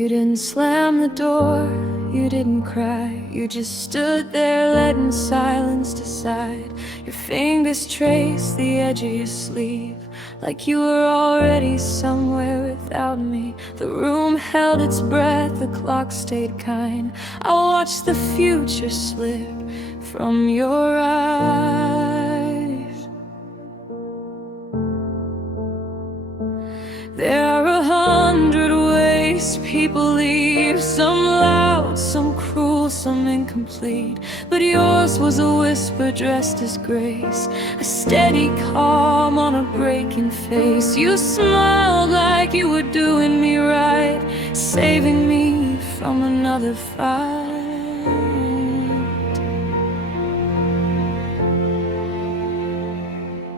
You didn't slam the door, you didn't cry. You just stood there letting silence decide. Your fingers traced the edge of your sleeve, like you were already somewhere without me. The room held its breath, the clock stayed kind. I watched the future slip from your eyes. There are 100 ways people leave, some loud, some cruel, some incomplete. But yours was a whisper dressed as grace, a steady calm on a breaking face. You smiled like you were doing me right, saving me from another fight.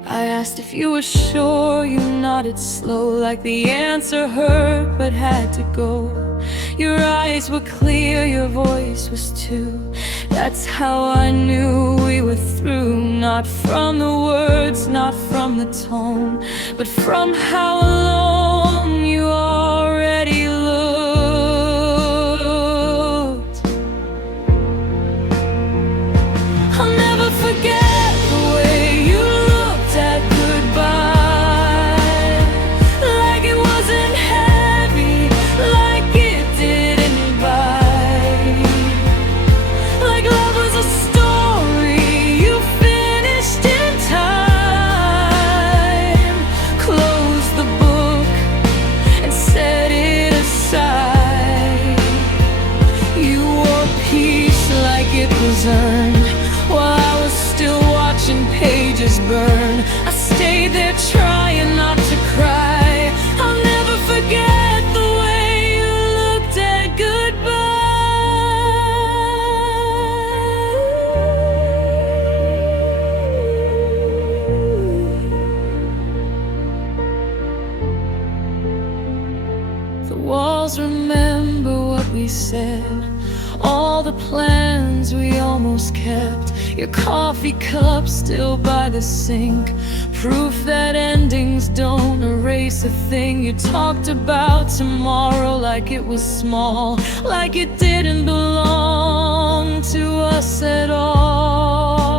I asked if you were sure, you nodded slow, like the answer hurt but had to go. Your eyes were clear, your voice was too. That's how I knew we were through. Not from the words, not from the tone, but from how alone you already looked. I'll never forget the way you looked at goodbye, like it wasn't heavy, like it didn't bite, like love was a story you finished in time. Closed the book and set it aside. You wore peace like it was earned, while I was still watching pages burn. I stayed there trying not to cry. I'll never forget the way you looked at goodbye. The walls remember what we said, all the plans we almost kept. Your coffee cup still by the sink, proof that endings don't erase a thing. You talked about tomorrow like it was small, like it didn't belong to us at all.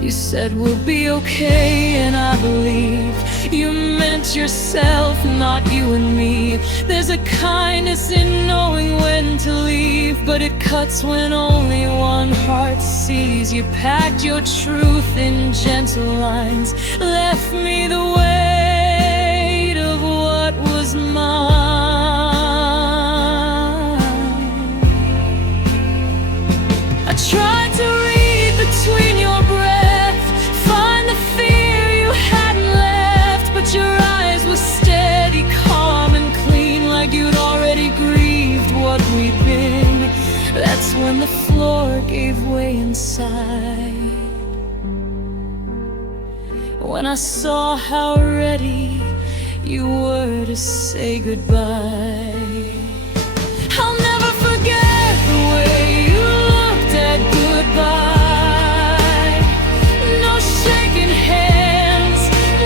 You said we'll be okay, and I believed. You meant yourself, not you and me. There's a kindness in knowing when to leave, but it cuts when only one heart sees. You packed your truth in gentle lines, left me the weight of what was mine. I tried to read between your breath, find the fear you hadn't left, but your eyes were steady, calm and clean, like you'd already grieved what we'd been. That's when the floor gave way inside, when I saw how ready you were to say goodbye. I'll never forget the way you looked at goodbye. No shaking hands,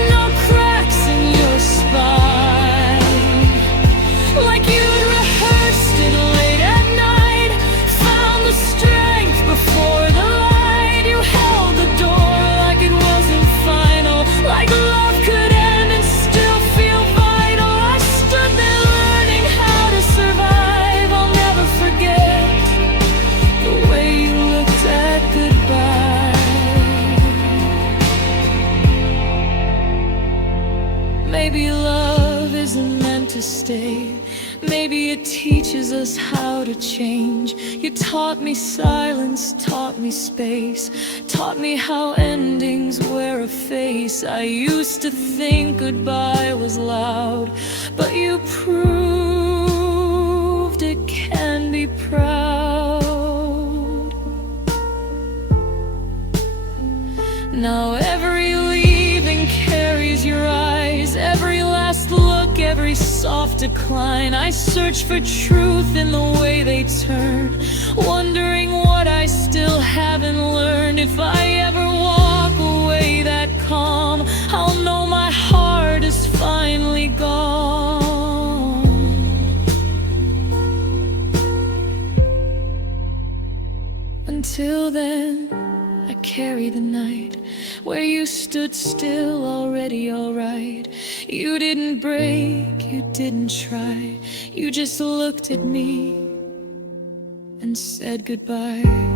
no cracks in your spine, like you'd rehearsed it late at night, found the strength before the light. You held the door like it wasn't final, like love could end and still feel vital. I stood there learning how to survive. I'll never forget the way you looked at goodbye. Maybe love isn't meant to stay, maybe it teaches us how to change. You taught me silence, taught me space, taught me how endings wear a face. I used to think goodbye was loud, but you proved it can be proud. Now every leaving carries your eyes, every last look, every soft decline. I search for truth in the way they turn, wondering what I still haven't learned. If I ever walk away that calm, I'll know my heart is finally gone. Until then, I carry the night where you stood still, already alright. You didn't break, you didn't try. You just looked at me and said goodbye.